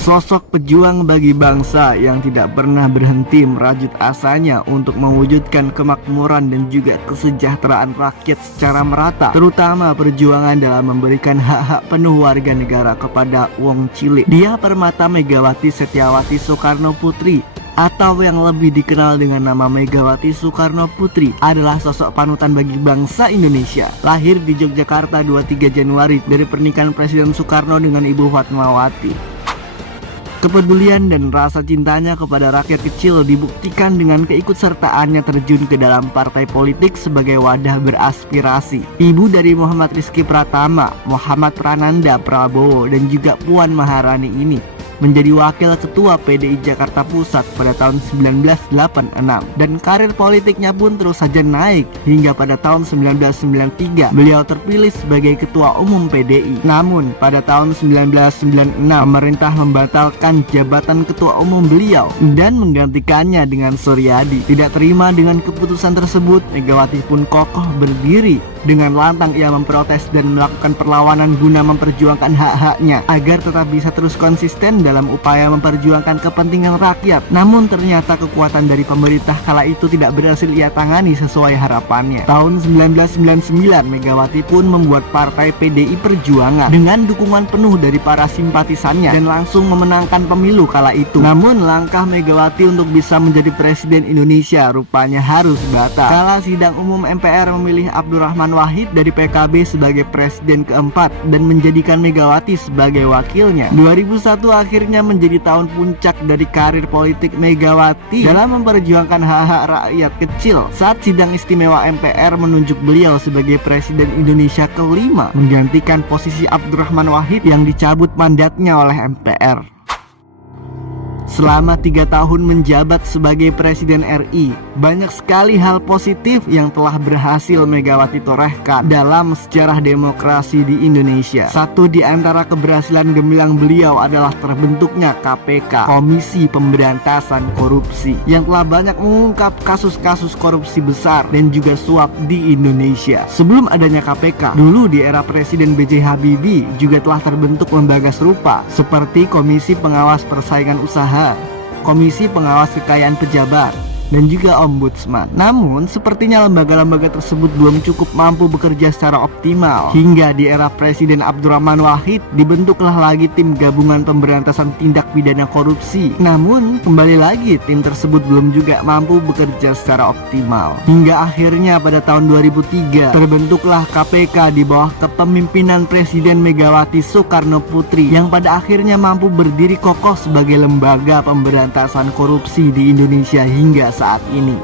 Sosok pejuang bagi bangsa yang tidak pernah berhenti merajut asanya untuk mewujudkan kemakmuran dan juga kesejahteraan rakyat secara merata, terutama perjuangan dalam memberikan hak-hak penuh warga negara kepada wong cilik. Dia Permata Megawati Setiawati Soekarno Putri, atau yang lebih dikenal dengan nama Megawati Soekarno Putri, adalah sosok panutan bagi bangsa Indonesia. Lahir di Yogyakarta 23 Januari dari pernikahan Presiden Soekarno dengan Ibu Fatmawati. Kepedulian dan rasa cintanya kepada rakyat kecil dibuktikan dengan keikutsertaannya terjun ke dalam partai politik sebagai wadah beraspirasi. Ibu dari Muhammad Rizky Pratama, Muhammad Prananda Prabowo, dan juga Puan Maharani ini menjadi wakil ketua PDI Jakarta Pusat pada tahun 1986, dan karir politiknya pun terus saja naik hingga pada tahun 1993 beliau terpilih sebagai ketua umum PDI. Namun pada tahun 1996 pemerintah membatalkan jabatan ketua umum beliau dan menggantikannya dengan Suryadi. Tidak terima dengan keputusan tersebut, Megawati pun kokoh berdiri. Dengan lantang ia memprotes dan melakukan perlawanan guna memperjuangkan hak-haknya agar tetap bisa terus konsisten dalam upaya memperjuangkan kepentingan rakyat. Namun ternyata kekuatan dari pemerintah kala itu tidak berhasil ia tangani sesuai harapannya. Tahun 1999 Megawati pun membuat partai PDI Perjuangan dengan dukungan penuh dari para simpatisannya dan langsung memenangkan pemilu kala itu. Namun langkah Megawati untuk bisa menjadi Presiden Indonesia rupanya harus batal kala sidang umum MPR memilih Abdurrahman Wahid dari PKB sebagai presiden keempat dan menjadikan Megawati sebagai wakilnya. 2001 akhirnya menjadi tahun puncak dari karir politik Megawati dalam memperjuangkan hak-hak rakyat kecil saat sidang istimewa MPR menunjuk beliau sebagai Presiden Indonesia kelima, menggantikan posisi Abdurrahman Wahid yang dicabut mandatnya oleh MPR. Selama 3 tahun menjabat sebagai Presiden RI, banyak sekali hal positif yang telah berhasil Megawati torehkan dalam sejarah demokrasi di Indonesia. Satu di antara keberhasilan gemilang beliau adalah terbentuknya KPK, Komisi Pemberantasan Korupsi, yang telah banyak mengungkap kasus-kasus korupsi besar dan juga suap di Indonesia. Sebelum adanya KPK, dulu di era Presiden B.J. Habibie juga telah terbentuk lembaga serupa seperti Komisi Pengawas Persaingan Usaha, Komisi Pengawas Kekayaan Pejabat, dan juga Ombudsman. Namun sepertinya lembaga-lembaga tersebut belum cukup mampu bekerja secara optimal. Hingga di era Presiden Abdurrahman Wahid dibentuklah lagi tim gabungan pemberantasan tindak pidana korupsi. Namun kembali lagi tim tersebut belum juga mampu bekerja secara optimal. Hingga akhirnya pada tahun 2003 terbentuklah KPK di bawah kepemimpinan Presiden Megawati Soekarno Putri, yang pada akhirnya mampu berdiri kokoh sebagai lembaga pemberantasan korupsi di Indonesia hingga saat ini.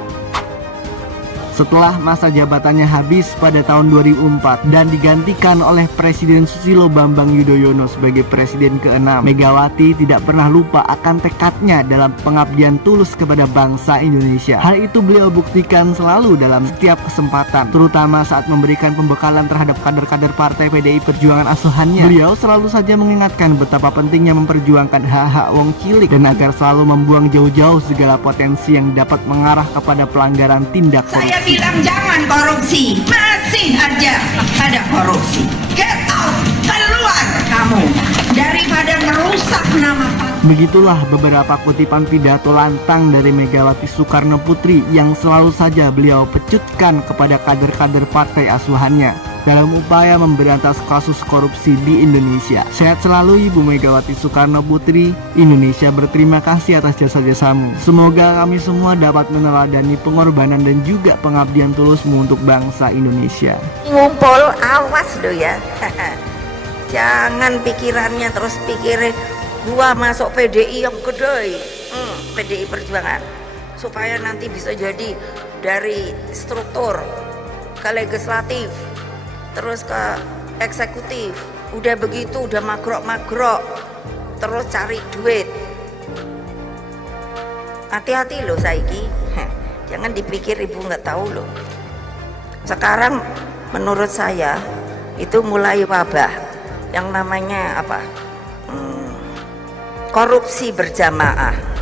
Setelah masa jabatannya habis pada tahun 2004 dan digantikan oleh Presiden Susilo Bambang Yudhoyono sebagai Presiden ke-6, Megawati tidak pernah lupa akan tekadnya dalam pengabdian tulus kepada bangsa Indonesia. Hal itu beliau buktikan selalu dalam setiap kesempatan, terutama saat memberikan pembekalan terhadap kader-kader partai PDI Perjuangan asuhannya. Beliau selalu saja mengingatkan betapa pentingnya memperjuangkan hak-hak wong cilik dan agar selalu membuang jauh-jauh segala potensi yang dapat mengarah kepada pelanggaran tindak korupsi. Bilang jangan korupsi, masih aja ada korupsi. Get out, keluar kamu daripada merusak nama. Begitulah beberapa kutipan pidato lantang dari Megawati Soekarno Putri yang selalu saja beliau pecutkan kepada kader-kader partai asuhannya dalam upaya memberantas kasus korupsi di Indonesia. Sehat selalu Ibu Megawati Soekarno Putri. Indonesia berterima kasih atas jasa-jasamu. Semoga kami semua dapat meneladani pengorbanan dan juga pengabdian tulusmu untuk bangsa Indonesia. Ngumpul, awas lo ya. Jangan pikirannya terus pikirin gua masuk PDI yang gede, PDI Perjuangan, supaya nanti bisa jadi dari struktur ke legislatif terus ke eksekutif. Udah begitu udah magrok-magrok terus cari duit. Hati-hati loh saiki. Jangan dipikir ibu nggak tahu loh. Sekarang menurut saya itu mulai wabah yang namanya apa? Korupsi berjamaah.